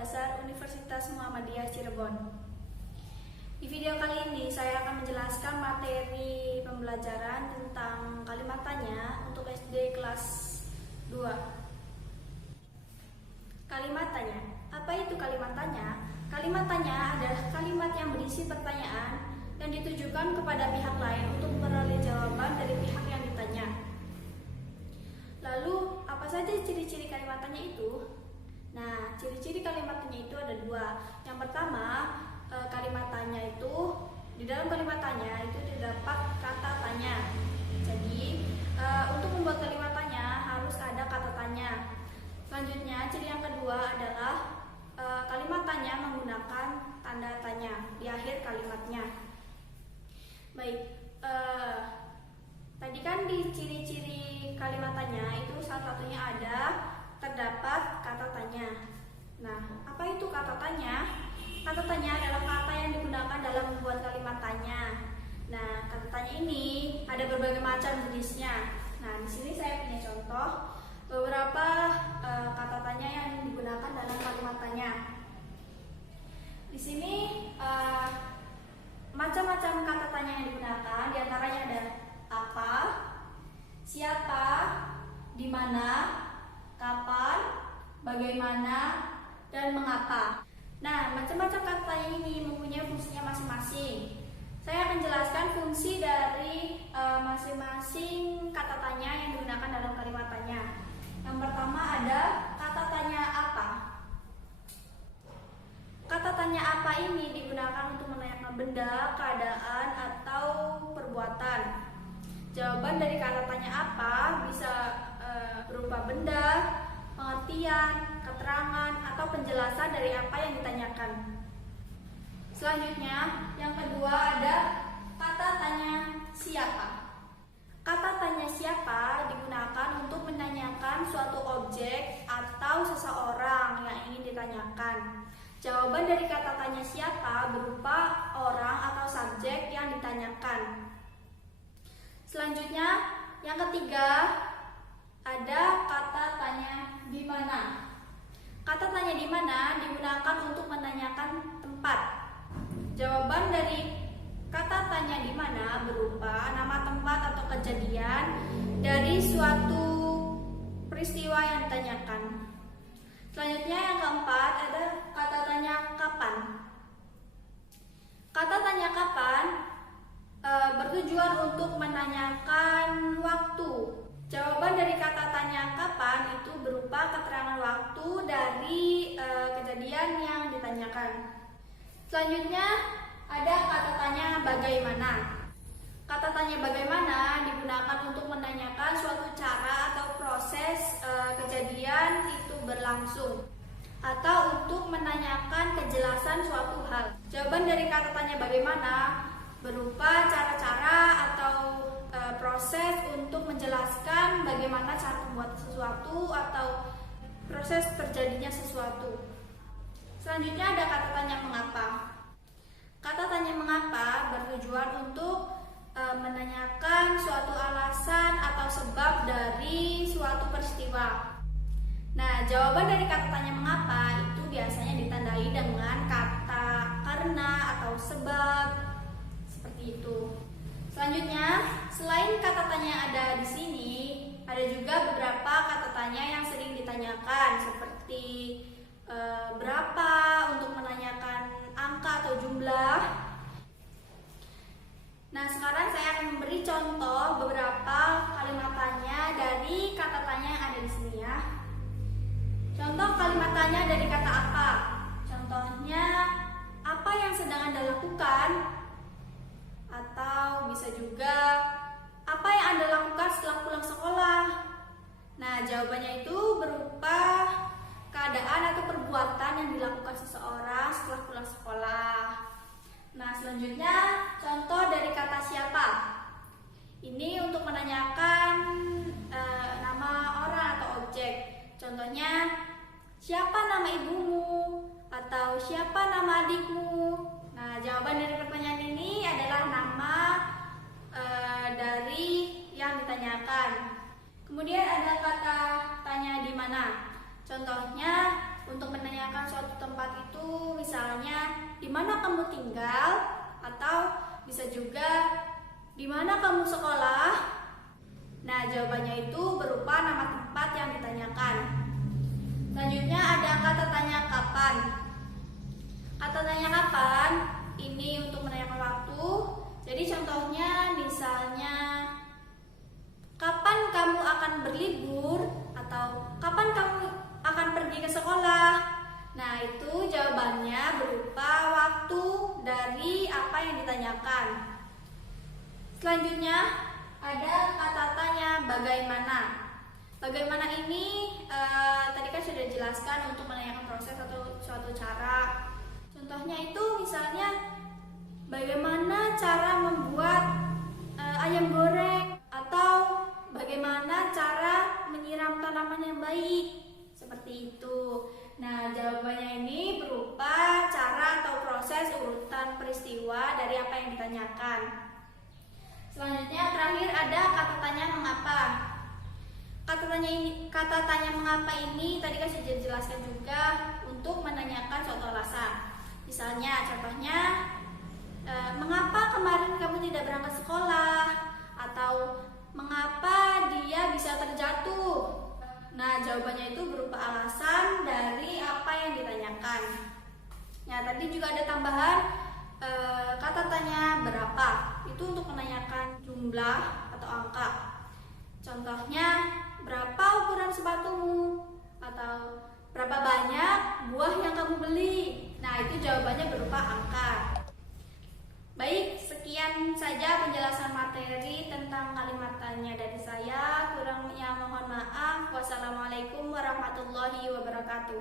Dasar Universitas Muhammadiyah Cirebon. Di video kali ini saya akan menjelaskan materi pembelajaran tentang kalimat tanya untuk SD kelas 2. Kalimat tanya. Apa itu kalimat tanya? Kalimat tanya adalah kalimat yang berisi pertanyaan yang ditujukan kepada pihak lain untuk memperoleh jawaban dari pihak yang ditanya. Lalu, apa saja ciri-ciri kalimat tanya itu? Nah, ciri-ciri kalimat tanya itu ada dua. Yang pertama, kalimat tanya itu, di dalam kalimat tanya itu terdapat kata tanya. Jadi, untuk membuat kalimat tanya harus ada kata tanya. Selanjutnya, ciri yang kedua adalah kalimat tanya menggunakan tanda tanya di akhir kalimatnya. Baik, tadi kan di ciri-ciri kalimat tanya itu salah satunya ada terdapat kata tanya. Nah, apa itu kata tanya? Kata tanya adalah kata yang digunakan dalam membuat kalimat tanya. Nah, kata tanya ini ada berbagai macam jenisnya. Nah, di sini saya punya contoh beberapa kata tanya yang digunakan dalam kalimat tanya. Di sini macam-macam kata tanya yang digunakan, diantaranya ada apa, siapa, di mana, kapan, bagaimana, dan mengapa. Nah, macam-macam kata tanya ini mempunyai fungsinya masing-masing. Saya akan jelaskan fungsi dari masing-masing kata tanya yang digunakan dalam kalimat tanya. Yang pertama ada kata tanya apa. Kata tanya apa ini digunakan untuk menanyakan benda, keadaan, atau perbuatan. Jawaban dari kata tanya apa bisa berupa benda, pengertian, keterangan, atau penjelasan dari apa yang ditanyakan. Selanjutnya, yang kedua ada kata tanya siapa. Kata tanya siapa digunakan untuk menanyakan suatu objek atau seseorang yang ingin ditanyakan. Jawaban dari kata tanya siapa berupa orang atau subjek yang ditanyakan. Selanjutnya, yang ketiga ada kata tanya di mana. Kata tanya di mana digunakan untuk menanyakan tempat. Jawaban dari kata tanya di mana berupa nama tempat atau kejadian dari suatu peristiwa yang ditanyakan. Selanjutnya yang keempat ada kata tanya kapan. Kata tanya kapan bertujuan untuk menanyakan waktu. Jawaban dari kata tanya kapan itu berupa keterangan waktu dari kejadian yang ditanyakan. Selanjutnya ada kata tanya bagaimana. Kata tanya bagaimana digunakan untuk menanyakan suatu cara atau proses kejadian itu berlangsung, atau untuk menanyakan kejelasan suatu hal. Jawaban dari kata tanya bagaimana berupa cara-cara atau proses untuk menjelaskan bagaimana cara membuat sesuatu atau proses terjadinya sesuatu. Selanjutnya ada kata tanya mengapa. Kata tanya mengapa bertujuan untuk menanyakan suatu alasan atau sebab dari suatu peristiwa. Nah, jawaban dari kata tanya mengapa itu biasanya ditandai dengan kata karena atau sebab, seperti itu. Selanjutnya, selain kata tanya ada di sini, ada juga beberapa kata tanya yang sering ditanyakan seperti berapa untuk menanyakan angka atau jumlah. Nah, sekarang saya akan memberi contoh beberapa kalimat tanya dari kata tanya yang ada di sini ya. Contoh kalimat tanya dari kata apa. Contohnya, apa yang sedang Anda lakukan? Atau bisa juga, apa yang Anda lakukan setelah pulang sekolah? Nah, jawabannya itu berupa keadaan atau perbuatan yang dilakukan seseorang setelah pulang sekolah. Nah, selanjutnya contoh dari kata siapa. Ini untuk menanyakan nama orang atau objek. Contohnya, siapa nama ibumu? Atau siapa nama adikmu? Nah, jawaban dari pertanyaan ini adalah nama dari yang ditanyakan. Kemudian ada kata tanya di mana. Contohnya, untuk menanyakan suatu tempat itu misalnya di mana kamu tinggal, atau bisa juga di mana kamu sekolah. Nah, jawabannya itu berupa nama tempat yang ditanyakan. Selanjutnya ada kata tanya kapan. Kata tanya kapan ini untuk menanyakan waktu. Jadi contohnya misalnya kapan kamu akan berlibur, atau kapan kamu akan pergi ke sekolah. Nah, itu jawabannya berupa waktu dari apa yang ditanyakan. Selanjutnya ada kata tanya bagaimana. Bagaimana ini tadi kan sudah dijelaskan untuk menanyakan proses atau suatu cara. Contohnya itu misalnya bagaimana cara membuat ayam goreng, atau bagaimana cara menyiram tanaman yang baik, seperti itu. Nah, jawabannya ini berupa cara atau proses urutan peristiwa dari apa yang ditanyakan. Selanjutnya terakhir ada kata tanya mengapa. Kata tanya mengapa ini tadi kan sudah dijelaskan juga untuk menanyakan suatu alasan. Misalnya contohnya mengapa kemarin kamu tidak berangkat sekolah, atau mengapa dia bisa terjatuh. Nah, jawabannya itu berupa alasan dari apa yang ditanyakan. Nah, tadi juga ada tambahan kata tanya berapa. Itu untuk menanyakan jumlah atau angka. Contohnya, berapa ukuran sepatumu, atau berapa banyak buah yang kamu beli. Nah, itu jawabannya berupa angka. Baik, sekian saja penjelasan materi tentang kalimat tanya dari saya. Kurangnya mohon maaf. Wassalamualaikum warahmatullahi wabarakatuh.